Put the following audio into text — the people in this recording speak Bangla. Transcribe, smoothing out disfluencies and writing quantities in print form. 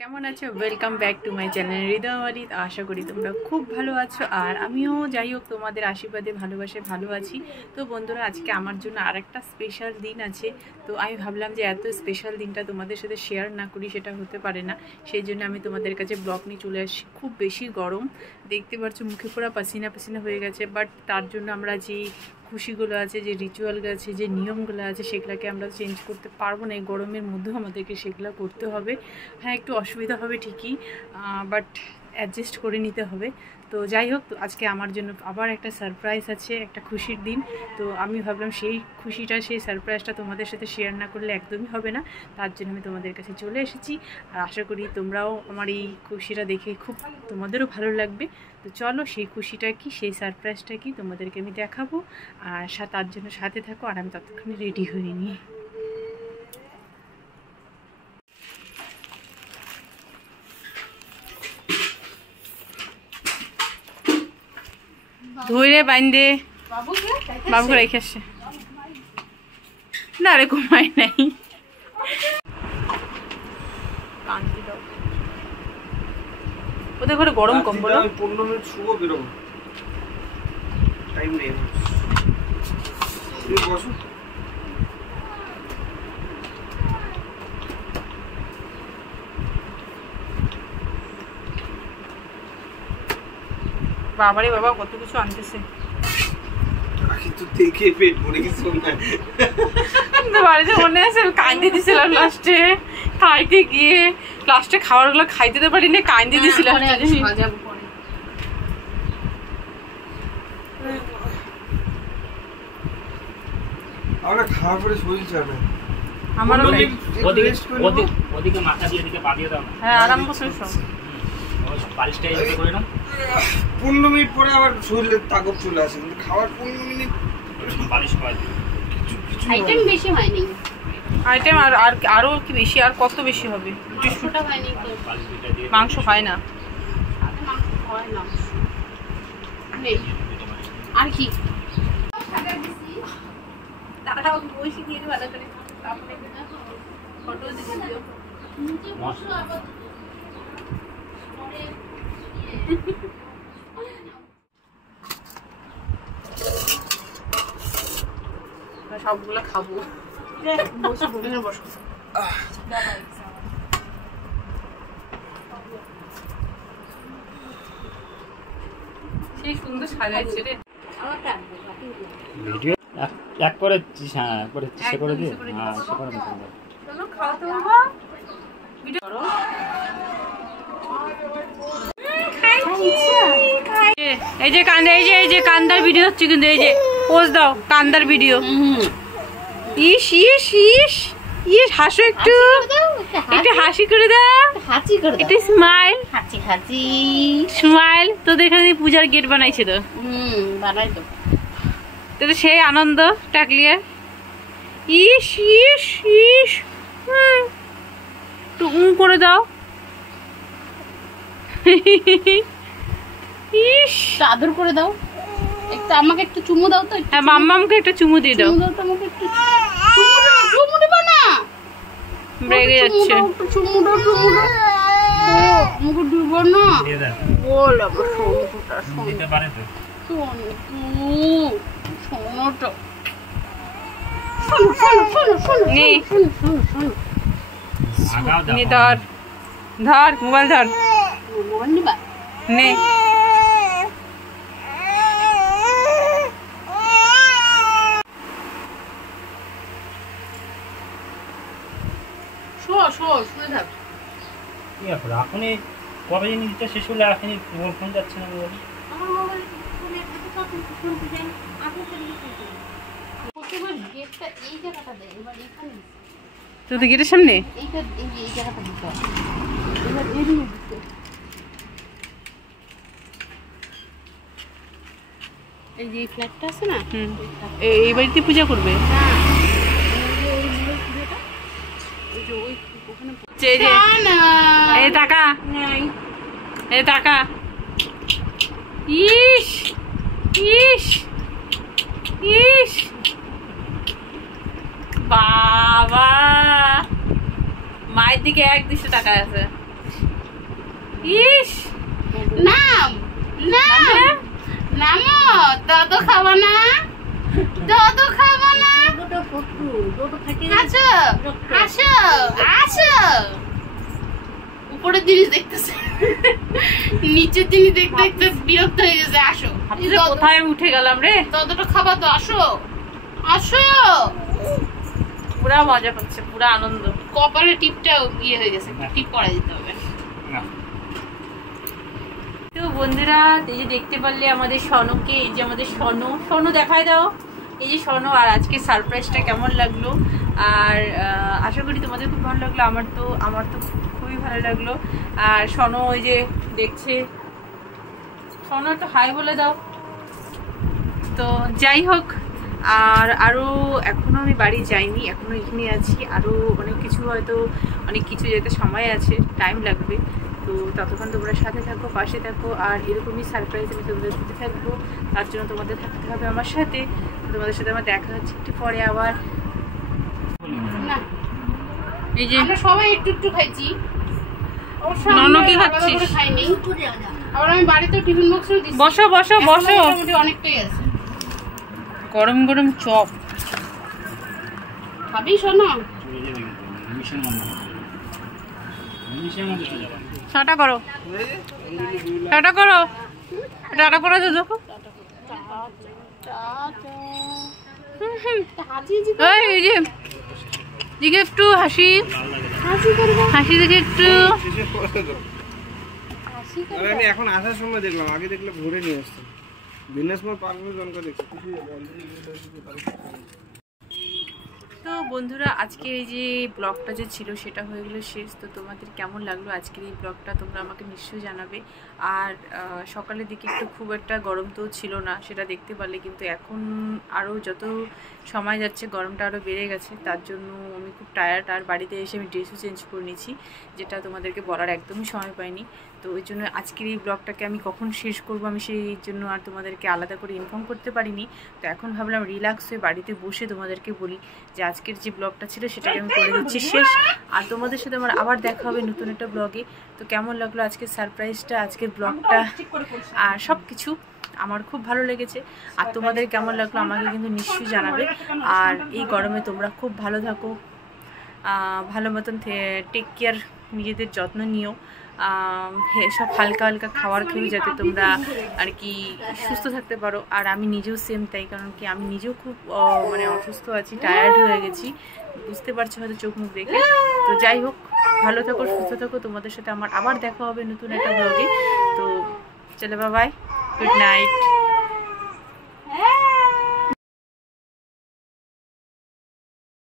কেমন আছো? Welcome back to my channel Hridoybari. আশা করি তোমরা খুব ভালো আছো, আর আমিও যাই হোক তোমাদের আশীর্বাদে ভালোবাসে ভালো আছি। তো বন্ধুরা, আজকে আমার জন্য আরেকটা স্পেশাল দিন আছে। তো আমি ভাবলাম যে এত স্পেশাল দিনটা তোমাদের সাথে শেয়ার না করি সেটা হতে পারে না, সেই জন্য আমি তোমাদের কাছে ব্লগ নিয়ে চলে আসি। খুব বেশি গরম, দেখতে পাচ্ছ মুখে পুরো পাসিনা পাসিনা হয়ে গেছে, বাট তার জন্য আমরা যে খুশিগুলো আছে, যে রিচুয়ালগুলো আছে, যে নিয়মগুলো আছে, সেগুলোকে আমরা চেঞ্জ করতে পারবো না। এই গরমের মধ্যেও আমাদেরকে সেগুলো করতে হবে। হ্যাঁ, একটু অসুবিধা হবে ঠিকই, বাট অ্যাডজাস্ট করে নিতে হবে। তো যাই হোক, তো আজকে আমার জন্য আবার একটা সারপ্রাইজ আছে, একটা খুশির দিন। তো আমি ভাবলাম সেই খুশিটা, সেই সারপ্রাইজটা তোমাদের সাথে শেয়ার না করলে একদমই হবে না। তার জন্য আমি তোমাদের কাছে চলে এসেছি, আর আশা করি তোমরাও আমার এই খুশিটা দেখে খুব তোমাদেরও ভালো লাগবে। তো চলো, সেই খুশিটা কি, সেই সারপ্রাইজটা কি তোমাদেরকে আমি দেখাবো, আর তার জন্য সাথে থাকো, আর আমি ততক্ষণে রেডি হয়ে নিই। ধরে বাইন্দে বাবুকে রেখে আসছে না রে, ঘুমাই নাই। ওদের ঘরে গরম কম বলো। 15 মিনিট শুবো, বেরোবো, টাইম নেই। বসো। বাবারে বাবা, কত কিছু আনতেছে। দেখে পেট ভরে গেছে। বাড়িতে মনে আছে কাঁদতে দিছিলাম লাস্টে, খাইতে গিয়ে লাস্টে খাবার গুলো খাইতে দিতে পারি না, কাঁদতে দিছিলাম। আমরা খাওয়ার পরে শরীর চায় না। আমারও ওদিকে মাথা দিয়ে এদিকে পা দিয়ে দাও। হ্যাঁ, আরাম করে শোও। বালিশটা এইভাবে করে নাও। 15 মিনিট পরে আবার শরীরের তাকত চলে আসে, কিন্তু খাওয়ার 15 মিনিট বালিশ পাওয়া যায়। আইটেম বেশি হয়নি। আইটেম আরো কি বেশি, আর কত বেশি হবে? মাংসটা হয়নি তো। মাংস হয় না। মাংস হয় না। নেই। আর কি? তারা বসে দিয়ে ভালো করে তারপরে ফটো দিয়ে দিও। সবগুলো খাবো। বসে বসে বসো। সেই সুন্দর সাজাইছে রে। ভিডিও এক করে সে করে দিয়ে। হ্যাঁ, সে করে দিতে হবে। চলো খাও তো বাবা। ভিডিও করো। এই যে কান্দা, এই যে কান্দার ভিডিও হচ্ছে, কিন্তু এই যে পোজ দাও, কান্দার ভিডিও। ইস ইস ইস ইস, হাসো একটু, একটু হাসি করে দাও, হাসি করে দাও, একটু স্মাইল, হাসি হাসি স্মাইল। তোদের এখানে পূজার গেট বানাইছে তো। বানাই তো। তো সেই আনন্দ টাকলিয়া। ইস ইস ইস, একটু করে দাও। ইস, আদর করে দাও, একটু আমাকে একটু চুমু দাও তো। হ্যাঁ, মাম্মামকে একটা চুমু দিয়ে দাও। চুমু দাও তো আমাকে একটু। চুমু দেবো না, রেগে যাচ্ছে। চুমু দাও, চুমু দাও। আমাকে দিব না, বল আমার সোনটা, দিতে পারে তো। সোনটা ধর ধর, মোবাইল ধর, নে। শুয়ে থাক। এখনই কবে জানি দিতে শেষ হলে এখনই ফোন যাচ্ছে না। তো গেটের সামনে এই যে ফ্ল্যাটটা আছে না, এই বাড়িতে পূজা করবে। এই টাকা, এই টাকা। ইস ইস, দিকে এক দৃষ্টি তাকায় আছে। ইস নাম নাম নামো, দুধ খাবো না, দুধ খাবো না, আসো আসো আসো। উপরের জিনিস দেখতেছে, নিচের জিনিস দেখতে দেখতে বিরক্ত হয়ে গেছে। আসো, কোথায় উঠে গেলাম রে, দুধটা খাবা তো, আসো আসো। পুরা মজা পাচ্ছে, পুরা আনন্দ। কপালে টিপটা ইয়ে হয়ে গেছে, টিপ পড়া দিতে হবে। তো বন্ধুরা, এই যে দেখতে পারলে আমাদের সনকে, এই যে আমাদের সনু দেখায় দাও, এই যে সনু। আর আজকে সারপ্রাইজটা কেমন লাগলো, আর আশা করি তোমাদের খুব ভালো লাগলো। আমার তো খুবই ভালো লাগলো। আর সনু ওই যে দেখছে, সনু একটু হাই বলে দাও। তো যাই হোক, আর আরও এখনো আমি বাড়ি যাইনি, এখনো এখানে আছি। আরও অনেক কিছু যেতে সময় আছে, টাইম লাগবে। তো ততক্ষণ তোমরা সাথে থাকো, পাশে থাকো, আর এরকমই সারপ্রাইজ আমি তোমাদের দিতে থাকবো। তার জন্য তোমাদের থাকতে হবে আমার সাথে। তোমাদের সাথে আমার দেখা হচ্ছে একটু পরে আবার। এই যে আমরা সবাই একটু একটু খাইছি, ননু কি খাচ্ছিস? খাইনি। আবার আমি বাড়িতে টিফিন বক্স দিচ্ছি। বসো বসো বসো, মোটামুটি অনেকটাই আছে। গরম গরম চপ খাবি শোনো? টাটা করো, টাটা করো, টাটা করো তো দেখো। এই যে দিকে একটু হাসি, হাসি দেখে একটু। আমি এখন আসার সময় দেখলাম, আগে দেখলে ঘুরে নিয়ে আসতাম। বিজনেসমোর পার্কে জনকে দেখছি। তো বন্ধুরা, আজকের এই যে ব্লগটা যে ছিল সেটা হয়ে গেলো শেষ। তো তোমাদের কেমন লাগলো আজকের এই ব্লগটা তোমরা আমাকে নিশ্চয়ই জানাবে। আর সকালের দিকে একটু খুব একটা গরম তো ছিল না, সেটা দেখতে পারলে। কিন্তু এখন আরও যত সময় যাচ্ছে গরমটা আরও বেড়ে গেছে। তার জন্য আমি খুব টায়ার্ড। আর বাড়িতে এসে আমি ড্রেসও চেঞ্জ করে নিয়েছি, যেটা তোমাদেরকে বলার একদমই সময় পাইনি। তো ওই জন্য আজকের এই ব্লগটাকে আমি কখন শেষ করবো আমি সেই জন্য আর তোমাদেরকে আলাদা করে ইনফর্ম করতে পারিনি। তো এখন ভাবলাম রিল্যাক্স হয়ে বাড়িতে বসে তোমাদেরকে বলি যে আজকের যে ব্লগটা ছিল সেটাকে আমি করে দিচ্ছি শেষ। আর তোমাদের সাথে আমার আবার দেখা হবে নতুন একটা ব্লগে। তো কেমন লাগলো আজকের সারপ্রাইজটা, আজকের ব্লগটা, আর সব কিছু আমার খুব ভালো লেগেছে। আর তোমাদের কেমন লাগলো আমাকে কিন্তু নিশ্চয়ই জানাবে। আর এই গরমে তোমরা খুব ভালো থাকো, ভালো মতন টেক কেয়ার, নিজেদের যত্ন নিও। সব হালকা হালকা খাবার খেয়ে যাতে তোমরা আর কি সুস্থ থাকতে পারো। আর আমি নিজেও সেম তাই, কারণ কি আমি নিজেও খুব মানে অসুস্থ আছি, টায়ার্ড হয়ে গেছি, বুঝতে পারছো হয়তো চোখ মুখ দেখে। তো যাই হোক, ভালো থাকো, সুস্থ থাকো। তোমাদের সাথে আমার আবার দেখা হবে নতুন একটা ব্লগে। তো চলো, বাই, গুড নাইট।